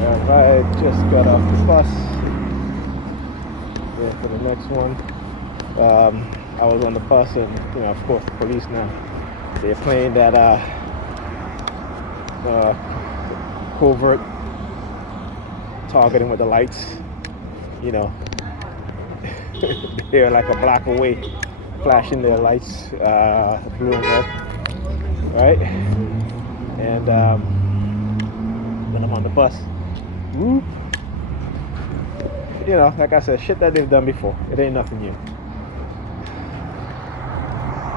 I just got off the bus. Yeah, for the next one. I was on the bus, and of course, the police now they're playing that covert targeting with the lights. You know, they're like a block away, flashing their lights, blue and red, right? And when I'm on the bus, whoop, like I said, shit that they've done before. It ain't nothing new.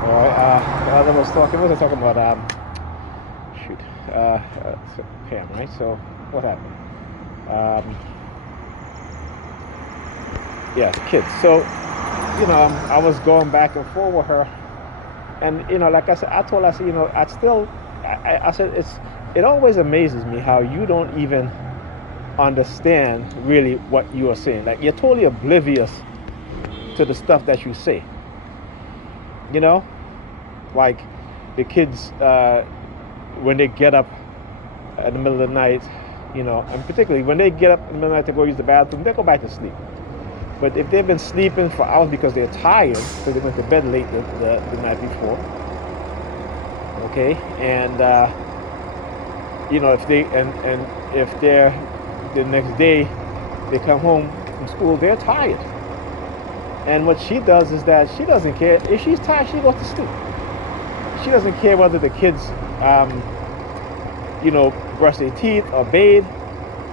All right. As I was talking, what was I talking about? Shoot. Pam, right? So what happened? Yeah, kids. So I was going back and forth with her, and like I said, I told her, I said, I said it always amazes me how you don't even understand really what you are saying. Like you're totally oblivious to the stuff that you say. Like the kids when they get up in the middle of the night, and particularly when they get up in the middle of the night to go use the bathroom, they go back to sleep. But if they've been sleeping for hours because they're tired, because they went to bed late the night before, okay, and if they're the next day they come home from school, they're tired. And what she does is that she doesn't care. If she's tired, she goes to sleep. She doesn't care whether the kids, brush their teeth or bathe.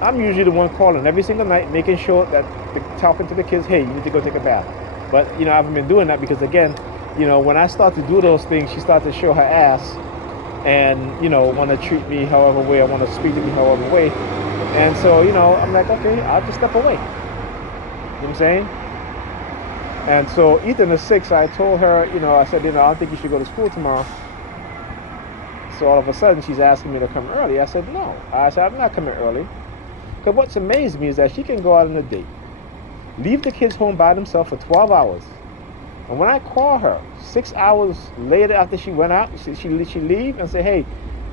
I'm usually the one calling every single night, making sure that talking to the kids, hey, you need to go take a bath. But I haven't been doing that because again, when I start to do those things, she starts to show her ass, and want to treat me however way, I want to speak to me however way, and so I'm like, okay, I'll just step away. You know what I'm saying? And so Ethan is 6. I told her, I said, I don't think you should go to school tomorrow. So all of a sudden she's asking me to come early. I said, no. I said, I'm not coming early. Because what's amazed me is that she can go out on a date, leave the kids home by themselves for 12 hours. And when I call her 6 hours later after she went out, she leave and say, hey,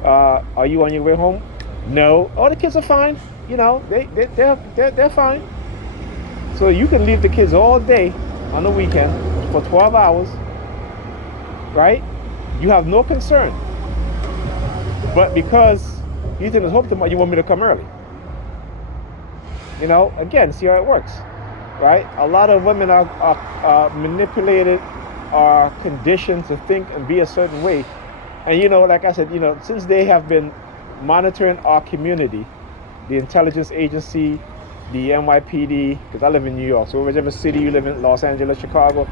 are you on your way home? No. Oh, the kids are fine. They're fine. So you can leave the kids all day on the weekend for 12 hours, right? You have no concern. But because Ethan is home tomorrow, you want me to come early. Again, see how it works, right? A lot of women are manipulated, are conditioned to think and be a certain way. And like I said, since they have been monitoring our community, the intelligence agency, the NYPD, because I live in New York, so whichever city you live in, Los Angeles, Chicago,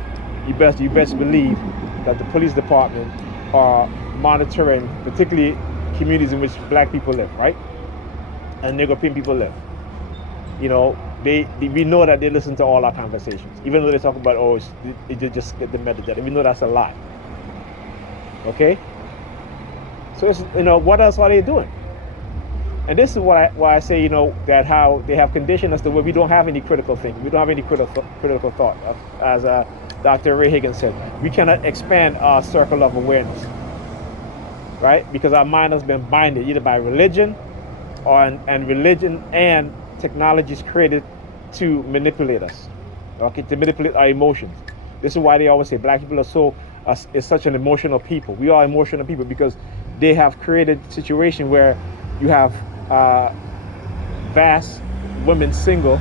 you best believe that the police department are monitoring, particularly communities in which black people live, right? And Negro people live. We know that they listen to all our conversations, even though they talk about, they just get the metadata. We know that's a lie. Okay? So it's, what else are they doing? And this is why I say, that how they have conditioned us to where we don't have any critical thinking. We don't have any critical thought. As Dr. Ray Higgins said, we cannot expand our circle of awareness, right? Because our mind has been binded either by religion and religion and technology is created to manipulate us, okay, to manipulate our emotions. This is why they always say black people is such an emotional people. We are emotional people because they have created a situation where you have vast women single,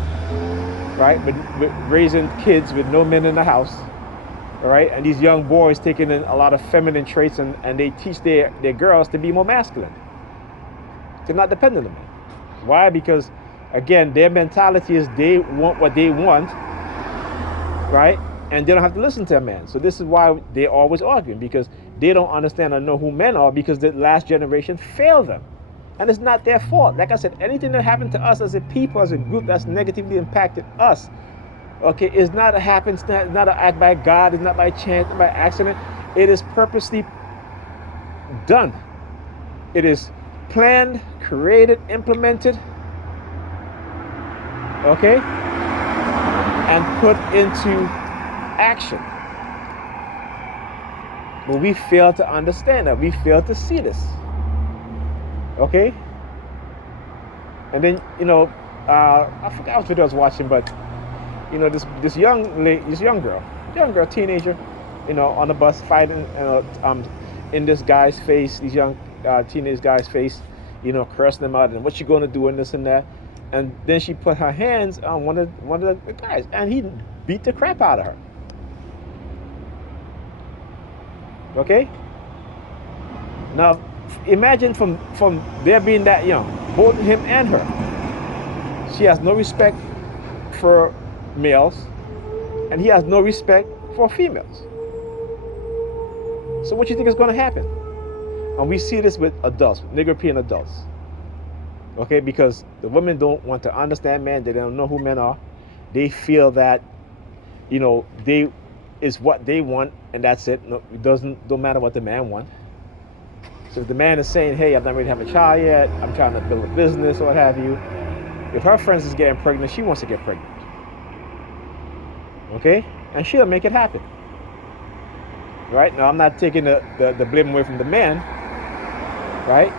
right, with raising kids with no men in the house, all right, and these young boys taking in a lot of feminine traits, and they teach their girls to be more masculine, to not depend on them. Why? Because again, their mentality is they want what they want, right, and they don't have to listen to a man. So this is why they're always arguing, because they don't understand or know who men are, because the last generation failed them. And it's not their fault. Like I said, anything that happened to us as a people, as a group, that's negatively impacted us, okay, is not a happenstance, not an act by God, it's not by chance, not by accident. It is purposely done. It is planned, created, implemented, okay, and put into action. But we fail to understand that. We fail to see this. Okay? And then, I forgot what video I was watching, but this young girl, teenager, on the bus fighting, in this guy's face, these young teenage guy's face, cursing them out and what you gonna do and this and that. And then she put her hands on one of the guys, and he beat the crap out of her. Okay. Now, imagine from there being that young, both him and her. She has no respect for males, and he has no respect for females. So what do you think is going to happen? And we see this with adults, European adults. Okay, because the women don't want to understand men. They don't know who men are. They feel that, they is what they want, and that's it. No, it don't matter what the man wants. So if the man is saying, hey, I'm not ready to have a child yet, I'm trying to build a business or what have you, if her friends is getting pregnant, she wants to get pregnant. Okay? And she'll make it happen. Right? Now, I'm not taking the blame away from the man. Right?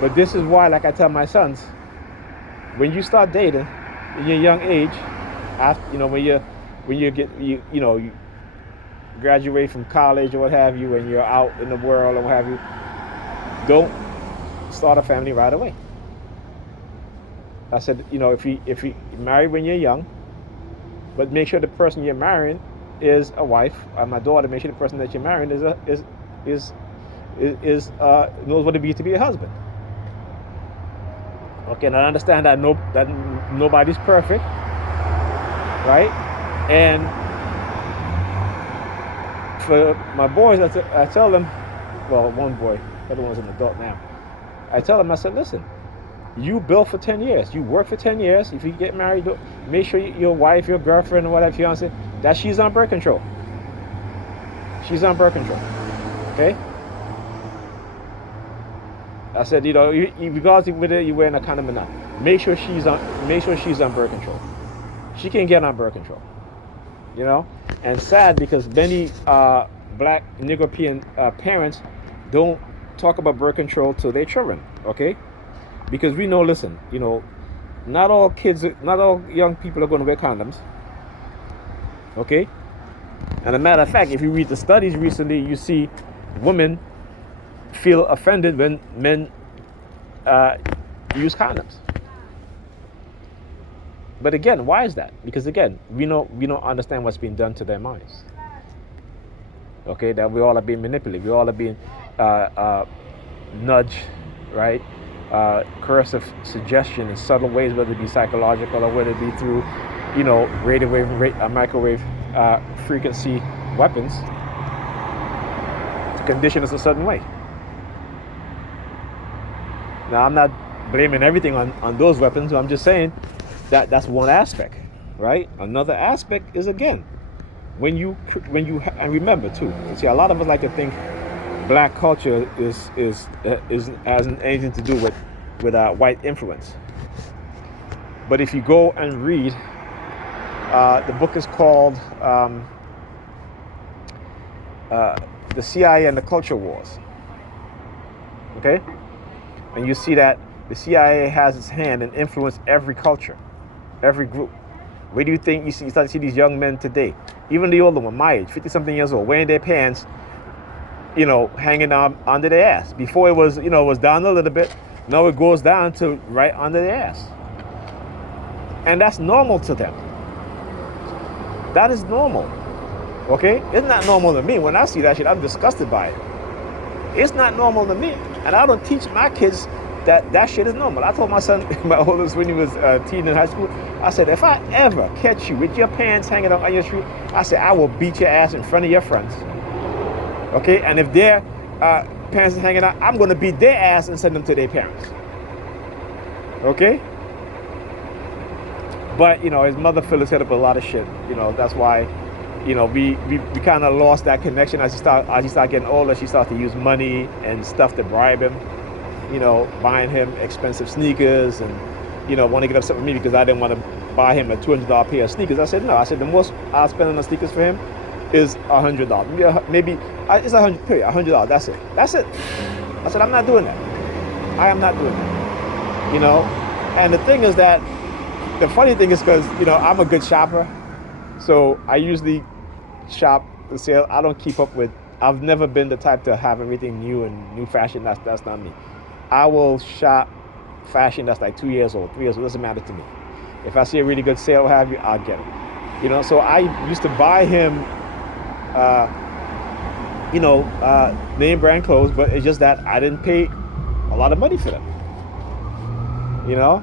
But this is why, like I tell my sons, when you start dating in your young age, after, when you graduate from college or what have you, and you're out in the world or what have you, don't start a family right away. I said, if you marry when you're young, but make sure the person you're marrying is a wife. My daughter, make sure the person that you're marrying knows what it means to be a husband. Okay, and I understand that nobody's perfect, right? And for my boys, I tell them, well, one boy, the other one's an adult now. I tell them, I said, listen, you built for 10 years. You work for 10 years. If you get married, make sure your wife, your girlfriend, or whatever, fiance, that she's on birth control. She's on birth control. Okay? I said, regardless of whether you're wearing a condom or not, make sure she's on birth control. She can get on birth control. And sad because many black European parents don't talk about birth control to their children, okay? Because we know, listen, not all young people are going to wear condoms, okay? And a matter of fact, if you read the studies recently, you see women feel offended when men use condoms. But again, why is that? Because again, we don't understand what's being done to their minds. Okay, that we all are being manipulated. We all are being nudged, right? Coercive suggestion in subtle ways, whether it be psychological or whether it be through, microwave frequency weapons, to condition us a certain way. Now, I'm not blaming everything on those weapons. I'm just saying that's one aspect, right? Another aspect is, again, when you and remember too. See, a lot of us like to think black culture hasn't anything to do with white influence. But if you go and read, the book is called The CIA and the Culture Wars. Okay, and you see that the CIA has its hand and influenced every culture, every group. Where do you think you start to see these young men today, even the older one, my age, 50-something years old, wearing their pants, hanging on under their ass? Before it was, was down a little bit. Now it goes down to right under their ass. And that's normal to them. That is normal. Okay? It's not normal to me. When I see that shit, I'm disgusted by it. It's not normal to me. And I don't teach my kids that shit is normal. I told my son, my oldest, when he was a teen in high school, I said, if I ever catch you with your pants hanging out on your street, I said, I will beat your ass in front of your friends. Okay? And if their pants are hanging out, I'm going to beat their ass and send them to their parents. Okay? But, his mother filled his head up with a lot of shit. That's why, we kind of lost that connection. As he started getting older, she started to use money and stuff to bribe him. Buying him expensive sneakers and, want to get upset with me because I didn't want to buy him a $200 pair of sneakers. I said, no. I said, the most I'll spend on sneakers for him is $100. Maybe it's $100. That's it. I said, I'm not doing that. I am not doing that. you know. And the thing is that the funny thing is because I'm a good shopper, so I usually shop the sale. I don't keep up with. I've never been the type to have everything new and new fashion. That's not me. I will shop fashion that's like 2 years old, 3 years old. It doesn't matter to me. If I see a really good sale, what have you, I'll get it. So I used to buy him, uh, name brand clothes, but it's just that I didn't pay a lot of money for them. You know,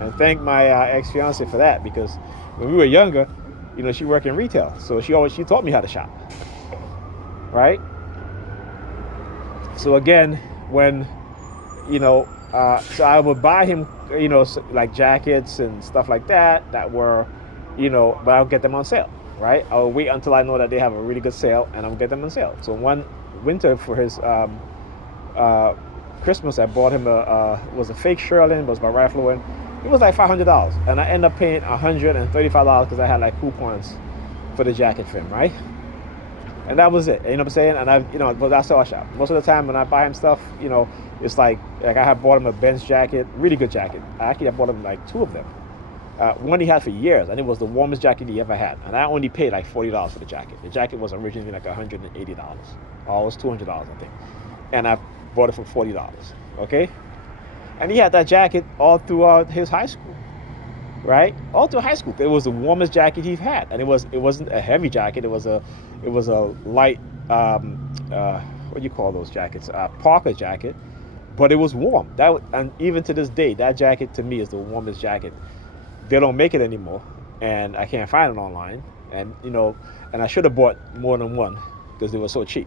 and thank my ex fiance for that, because when we were younger, she worked in retail, so she taught me how to shop, right? So again, when so I would buy him, like jackets and stuff like that were, but I'll get them on sale, right? I'll wait until I know that they have a really good sale, and I'll get them on sale. So one winter for his Christmas, I bought him it was a fake Shearling, but it was my rifle one. It was like $500, and I ended up paying $135 because I had like coupons for the jacket for him, right? And that was it. You know what I'm saying? And but that's how I shop. Most of the time when I buy him stuff, it's like I have bought him a Benz jacket, really good jacket. I bought him like 2 of them. One he had for years, and it was the warmest jacket he ever had. And I only paid like $40 for the jacket. The jacket was originally like $180. Oh, it was $200, I think. And I bought it for $40. Okay? And he had that jacket all throughout his high school. Right? All through high school. It was the warmest jacket he's had. And it wasn't a heavy jacket, it was a light what do you call those jackets? Parka jacket. But it was warm. And even to this day, that jacket to me is the warmest jacket. They don't make it anymore, and I can't find it online. And and I should have bought more than one because they were so cheap,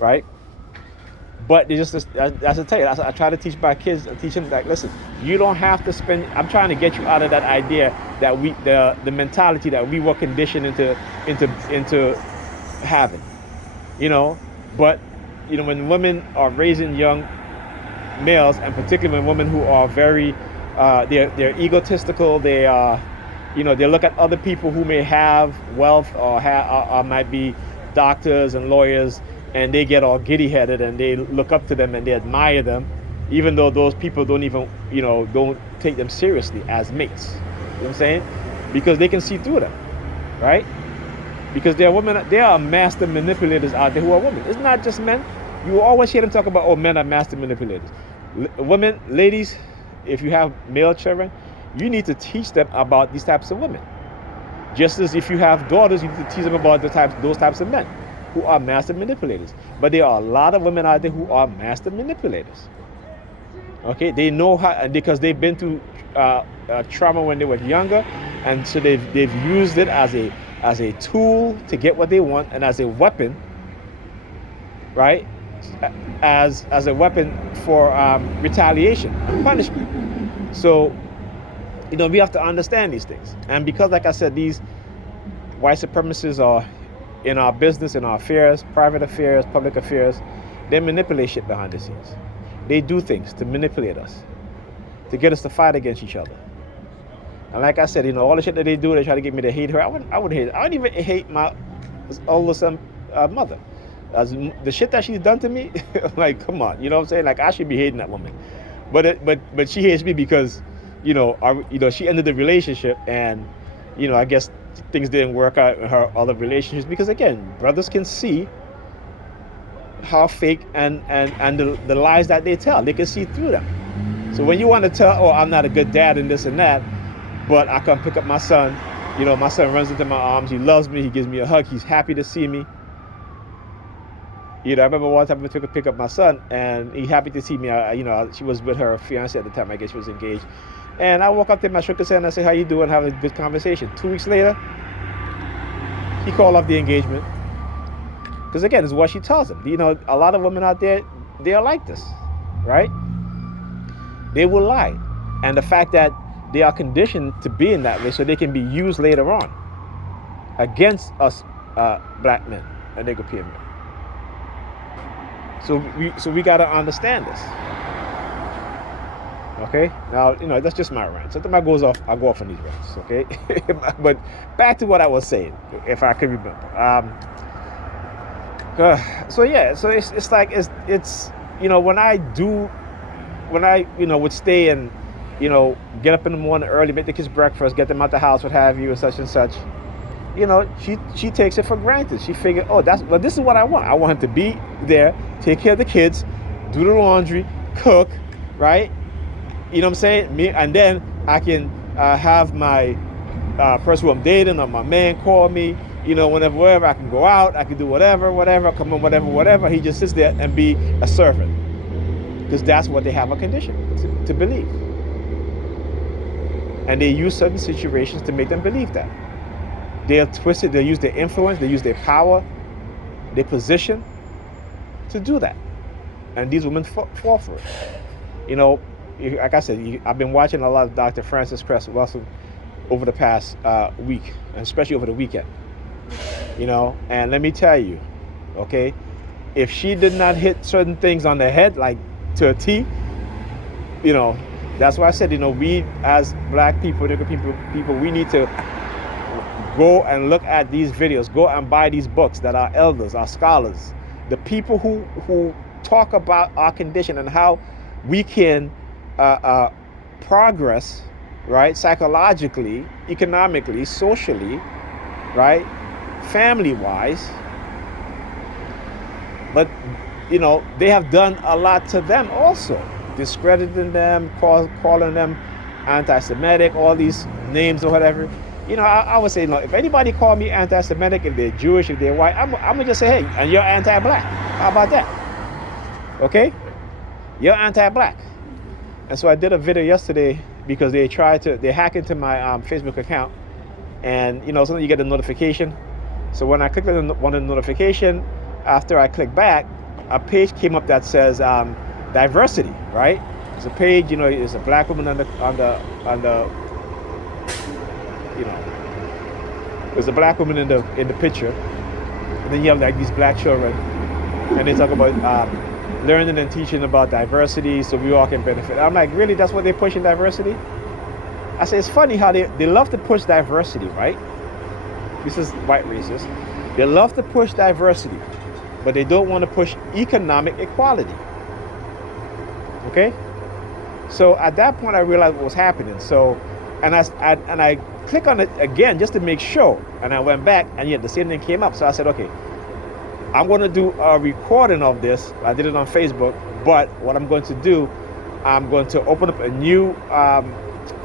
right? But as I tell you, I try to teach my kids and teach them, like, listen, you don't have to spend. I'm trying to get you out of that idea that the mentality that we were conditioned into having, But when women are raising young males, and particularly when women who are very they're egotistical, they they look at other people who may have wealth or might be doctors and lawyers, and they get all giddy-headed, and they look up to them and they admire them, even though those people don't even don't take them seriously as mates. You know what I'm saying? Because they can see through them, right? Because there are women, there are master manipulators out there who are women. It's not just men. You always hear them talk about, oh, men are master manipulators. Women, ladies, if you have male children, you need to teach them about these types of women. Just as if you have daughters, you need to teach them about those types of men who are master manipulators. But there are a lot of women out there who are master manipulators. Okay, they know how, because they've been through trauma when they were younger, and so they've used it as a tool to get what they want, and as a weapon, right? As a weapon for retaliation and punishment. So, we have to understand these things. And because, like I said, these white supremacists are in our business, in our affairs, private affairs, public affairs, they manipulate shit behind the scenes. They do things to manipulate us, to get us to fight against each other. And like I said, all the shit that they do, they try to get me to hate her. I wouldn't hate her. I wouldn't even hate my older son, mother. As the shit that she's done to me, like, come on, you know what I'm saying? Like, I should be hating that woman, but she hates me because, she ended the relationship, and, I guess things didn't work out in her other relationships, because again, brothers can see how fake and the lies that they tell. They can see through them. So when you want to tell, oh, I'm not a good dad and this and that, but I come pick up my son, my son runs into my arms, he loves me, he gives me a hug, he's happy to see me. I remember one time I took a pick up my son, and he happy to see me. She was with her fiance at the time. I guess she was engaged. And I walk up to him, I shook his hand, and I said, how you doing? Have a good conversation. 2 weeks later, he called off the engagement. Because again, it's what she tells him. A lot of women out there, they are like this, right? They will lie. And the fact that they are conditioned to be in that way so they can be used later on against us black men and European men. So we got to understand this. Okay? Now, that's just my rant. Sometimes I go off on these rants, okay? But back to what I was saying, if I can remember. So it's like, it's when I do would stay and, get up in the morning early, make the kids breakfast, get them out the house, what have you, and such, she takes it for granted. She figured, oh, this is what I want. I want him to be there, take care of the kids, do the laundry, cook, right? You know what I'm saying? And then I can have my person who I'm dating or my man call me, wherever I can go out, I can do whatever, come on, whatever. He just sits there and be a servant. Because that's what they have a condition to believe. And they use certain situations to make them believe that. They'll twist it, they'll use their influence, they use their power, their position to do that. And these women fall for it. Like I said, I've been watching a lot of Dr. Frances Cress Welsing over the past week, and especially over the weekend. And let me tell you, okay, if she did not hit certain things on the head, like to a T, that's why I said, we as black people, people, we need to go and look at these videos, go and buy these books that our elders, our scholars, the people who talk about our condition and how we can progress, right, psychologically, economically, socially, right, family-wise. But, they have done a lot to them also, discrediting them, calling them anti-Semitic, all these names or whatever. I would say, if anybody call me anti-Semitic, if they're Jewish, if they're white, I'm going to just say, hey, and you're anti-black. How about that? Okay? You're anti-black. And so I did a video yesterday because they hack into my Facebook account. And, sometimes you get a notification. So when I clicked on one of the notification, after I click back, a page came up that says diversity, right? It's a page, it's a black woman on the there's a black woman in the picture, and then you have like these black children, and they talk about learning and teaching about diversity so we all can benefit. I'm like, really, that's what they're pushing, diversity? I say, it's funny how they love to push diversity, right? This is white racists. They love to push diversity, but they don't want to push economic equality. Okay? So at that point, I realized what was happening. So, and I click on it again just to make sure, and I went back, and yet the same thing came up. So I said, okay, I'm going to do a recording of this. I did it on Facebook, but what I'm going to do, I'm going to open up a new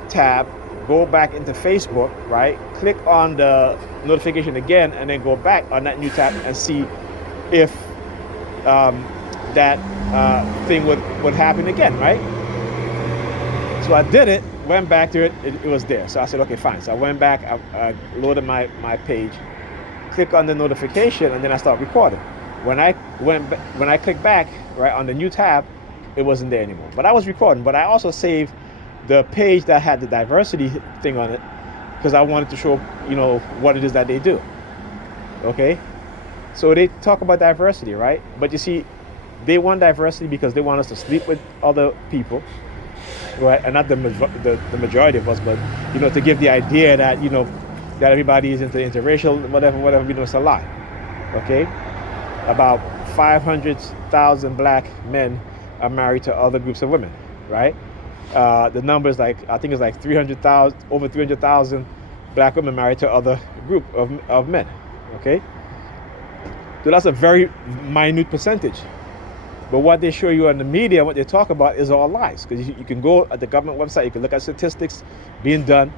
tab, go back into Facebook, right? Click on the notification again, and then go back on that new tab and see if that thing would happen again, right? So I did it, went back to it, it was there. So I said, okay, fine. So I went back, I loaded my page, click on the notification, and then I start recording. When I clicked back, right, on the new tab, it wasn't there anymore. But I was recording, but I also saved the page that had the diversity thing on it because I wanted to show, what it is that they do. Okay? So they talk about diversity, right? But you see, they want diversity because they want us to sleep with other people, right? And not the majority of us, but, to give the idea that, that everybody is into interracial, whatever, it's a lie. Okay? About 500,000 black men are married to other groups of women, right? The numbers, I think it's like 300,000, over 300,000 black women married to other group of men, okay? So that's a very minute percentage. But what they show you on the media, what they talk about is all lies. Because you can go at the government website, you can look at statistics being done,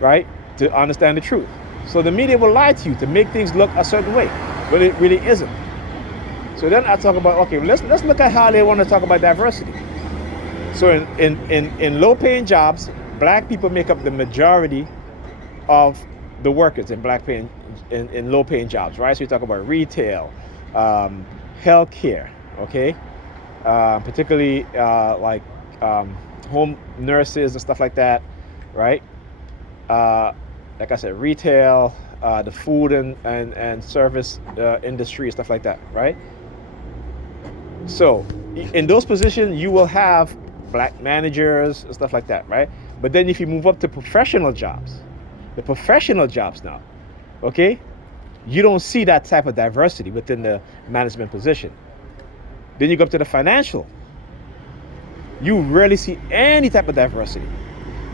right, to understand the truth. So the media will lie to you to make things look a certain way, but it really isn't. So then I talk about, okay, let's look at how they want to talk about diversity. So in low-paying jobs, black people make up the majority of the workers in in low-paying jobs, right? So you talk about retail, healthcare, okay, particularly like home nurses and stuff like that, right? Like I said, retail, the food and service industry, stuff like that, right? So in those positions, you will have black managers and stuff like that, right? But then if you move up to professional jobs, the professional jobs now, okay, you don't see that type of diversity within the management position. Then you go up to the financial you rarely see any type of diversity.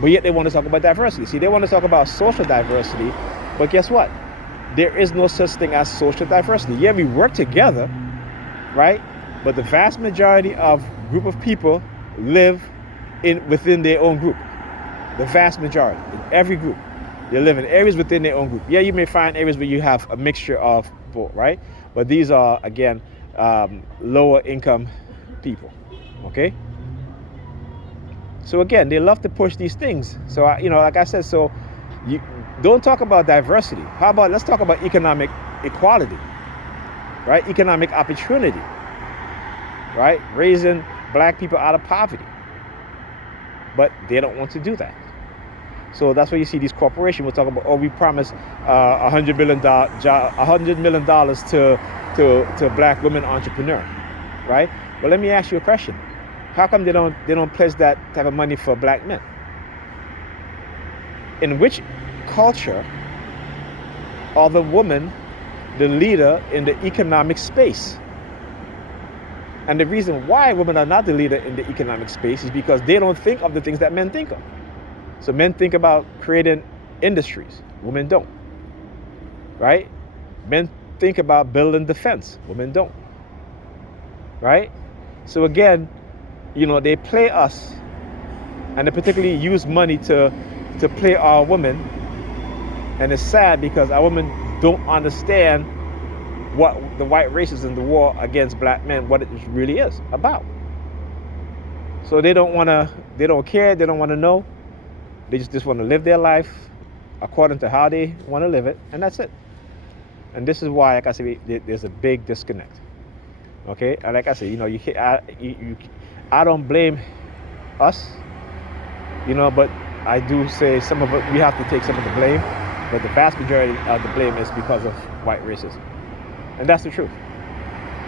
But yet they want to talk about diversity. See, they want to talk about social diversity, but guess what? There is no such thing as social diversity. Yeah, we work together, right? But the vast majority of group of people live within their own group. The vast majority, in every group, they live in areas within their own group. Yeah, you may find areas where you have a mixture of both, right? But these are, again, lower income people, okay? So again, they love to push these things. So, like I said, so you don't talk about diversity. How about let's talk about economic equality, right? Economic opportunity, right? Raising black people out of poverty. But they don't want to do that. So that's why you see these corporations will talk about, oh, we promise $100 million to black women entrepreneurs, right? But let me ask you a question. How come they don't pledge that type of money for black men? In which culture are the women the leader in the economic space? And the reason why women are not the leader in the economic space is because they don't think of the things that men think of. So men think about creating industries. Women don't. Right? Men think about building defense. Women don't. Right? So again, they play us, and they particularly use money to play our women. And it's sad because our women don't understand what the white race is in the war against black men, what it really is about. So they don't care, they don't want to know. They just want to live their life according to how they want to live it, and that's it. And this is why, like I said, there's a big disconnect. Okay, and like I said, I don't blame us, but I do say some of it, we have to take some of the blame, but the vast majority of the blame is because of white racism. And that's the truth.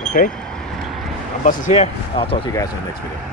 Okay? I'm Bus is here. I'll talk to you guys in the next video.